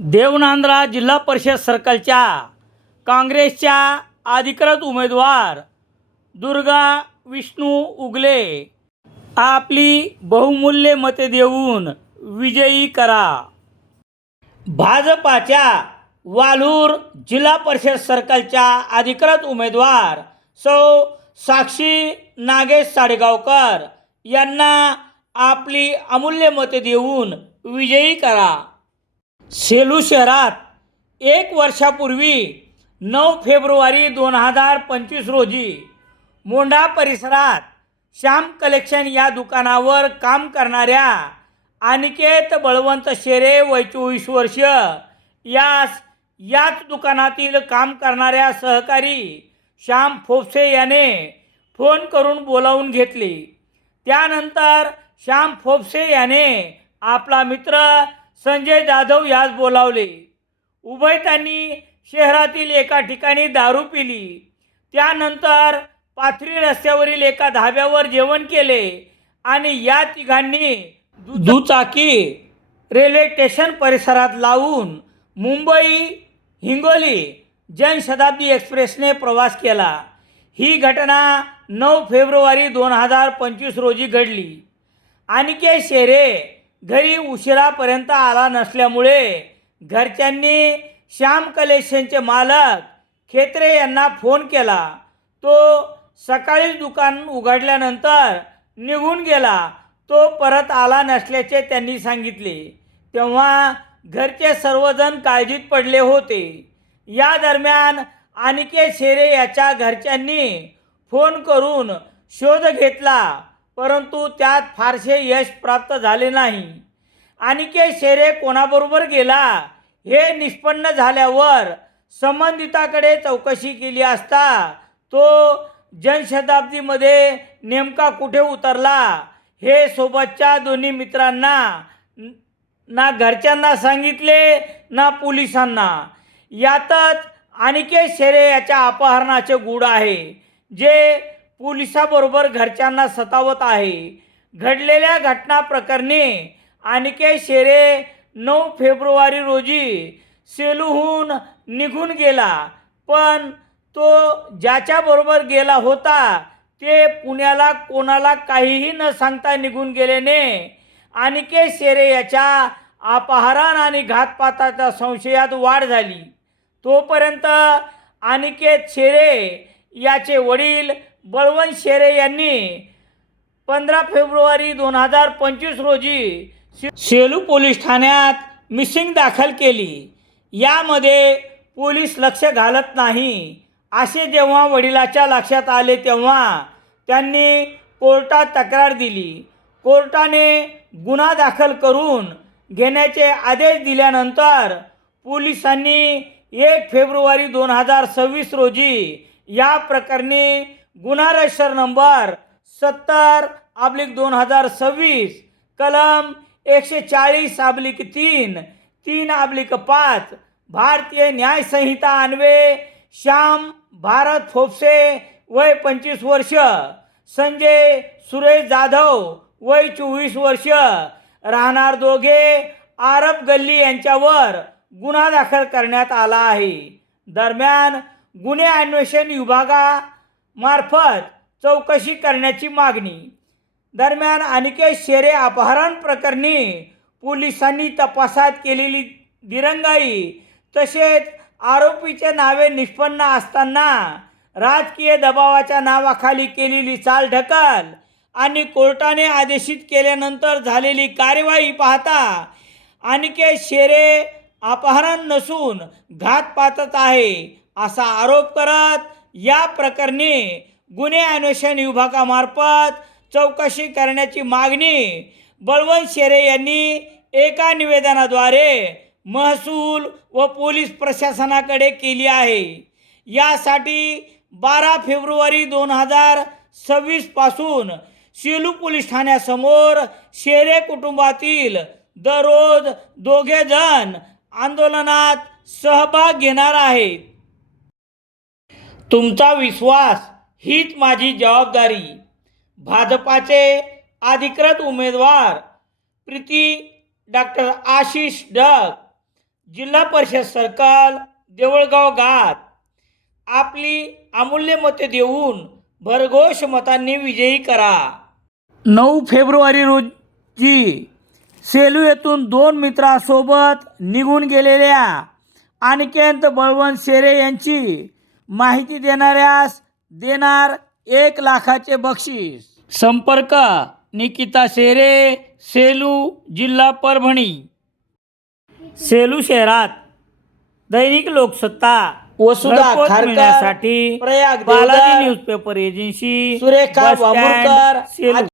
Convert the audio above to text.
देवनांदरा जिल्हा परिषद सर्कलच्या काँग्रेसच्या अधिकृत उमेदवार दुर्गा विष्णू उगले आपली बहुमूल्य मते देऊन विजयी करा। भाजपाच्या वालूर जिल्हा परिषद सर्कलच्या अधिकृत उमेदवार सौ साक्षी नागेश साडेगावकर यांना आपली अमूल्य मते देऊन विजयी करा। सेलू शहरात 1 वर्षापूर्वी 9 फेब्रुवारी 2025 रोजी मोंढा परिसरात श्याम कलेक्शन या दुकानावर काम करणाऱ्या अनिकेत बळवंत शेरे वय 24 वर्ष याच दुकानातील काम करणाऱ्या सहकारी श्याम फोपसे याने फोन करून बोलावून घेतले। त्यानंतर श्याम फोपसे याने आपला मित्र संजय जाधव यास बोलावले। उभयतांनी शहरातील एका ठिकाणी दारू पिली। त्यानंतर पाथरी रस्त्यावरील एका धाब्यावर जेवण केले आणि या तिघांनी दुचाकी रेल्वे स्टेशन परिसरात लावून मुंबई हिंगोली जनशताब्दी एक्सप्रेसने प्रवास केला। ही घटना 9 फेब्रुवारी 2025 रोजी घडली। अनिकेत शेरे घरी उशिरापर्यंत आला नसल्यामुळे घरच्यांनी श्याम कलेक्शनचे मालक खेत्रे यांना फोन केला। तो सकाळीच दुकान उघडल्यानंतर निघून गेला। तो परत आला नसल्याचे त्यांनी सांगितले। तेव्हा घरचे सर्वजण काळजीत पडले होते। या दरम्यान अनिकेत शेरे याच्या घरच्यांनी फोन करून शोध घेतला, परंतु त्यात फारसे यश प्राप्त झाले नाही। अनिकेत शेरे कोणाबरोबर गेला हे निष्पन्न झाल्यावर संबंधिताकडे चौकशी केली असता तो जनशताब्दीमध्ये नेमका कुठे उतरला हे सोबतच्या दोन्ही मित्रांना ना घरच्यांना सांगितले ना पोलिसांना। यातच अनिकेत शेरे याच्या अपहरणाचे गूढ आहे, जे पोलिसाबरोबर घरच्यांना सतावत आहे। घडलेल्या घटना प्रकरणी अनिकेत शेरे 9 फेब्रुवारी रोजी सेलूहून निघून गेला, पण तो ज्याच्याबरोबर गेला होता ते पुण्याला कोणाला काहीही न सांगता निघून गेल्याने अनिकेत शेरे याच्या अपहरण आणि घातपाताच्या संशयात वाढ झाली। तोपर्यंत अनिकेत शेरे याचे वडील बळवंत शेरे यांनी 15 फेब्रुवारी 2025 रोजी सेलू पोलीस ठाण्यात मिसिंग दाखल केली। यामध्ये पोलीस लक्ष घालत नाही असे जेव्हा वडिलाच्या लक्षात आले तेव्हा त्यांनी कोर्टात तक्रार दिली। कोर्टाने गुन्हा दाखल करून घेण्याचे आदेश दिल्यानंतर पोलिसांनी 1 फेब्रुवारी 2026 रोजी या प्रकरणी गुन्हा रजिस्टर नंबर 70/2026 कलम 140/3, 3/5 भारतीय न्याय संहिता अन्वये श्याम भारत फोपसे वय 25 वर्ष, संजय सुरेश जाधव वय 24 वर्ष राहणार दोघे आरब गल्ली यांच्यावर गुन्हा दाखल करण्यात आला आहे। दरम्यान गुन्हे अन्वेषण विभागामार्फत चौकशी करण्याची मागणी। दरम्यान अनिकेत शेरे अपहरण प्रकरणी पोलिसांनी तपासात केलेली दिरंगाई तसेच आरोपीचे नावे निष्पन्न असताना राजकीय दबावाच्या नावाखाली केलेली चालढकल आणि कोर्टाने आदेशित केल्यानंतर झालेली कार्यवाही पाहता अनिकेत शेरे अपहरण नसून घातपातच आहे असा आरोप करत या प्रकरणी गुन्हे अन्वेषण विभागामार्फत चौकशी करण्याची मागणी बळवंत शेरे यांनी एका निवेदनाद्वारे महसूल व पोलीस प्रशासनाकडे केली आहे। यासाठी 12 फेब्रुवारी 2026 पासून सेलू पोलीस ठाण्यासमोर शेरे कुटुंबातील दररोज 2 जण आंदोलनात सहभाग घेणार आहेत। तुमचा विश्वास हीच माझी जबाबदारी। भाजपाचे अधिकृत उमेदवार प्रीती डॉक्टर आशिष डग, जिल्हा परिषद सर्कल देवळगाव घाट आपली अमूल्य मते देऊन भरघोष मतांनी विजयी करा. 9 फेब्रुवारी रोजी सेलू येथून 2 मित्रांसोबत निघून गेलेल्या अनिकेत बळवंत शेरे यांची माहिती देणाऱ्यास देणार 1 लाखाचे बक्षीस. संपर्क निकिता शेरे, सेलू, जिल्हा परभणी. सेलू शहरात दैनिक लोकसत्ता वसुधा घरपोच खारकर, मिळण्यासाठी Prayag Balaji Devdar, newspaper agency, Surekha bus stand, Wamurkar, Selu.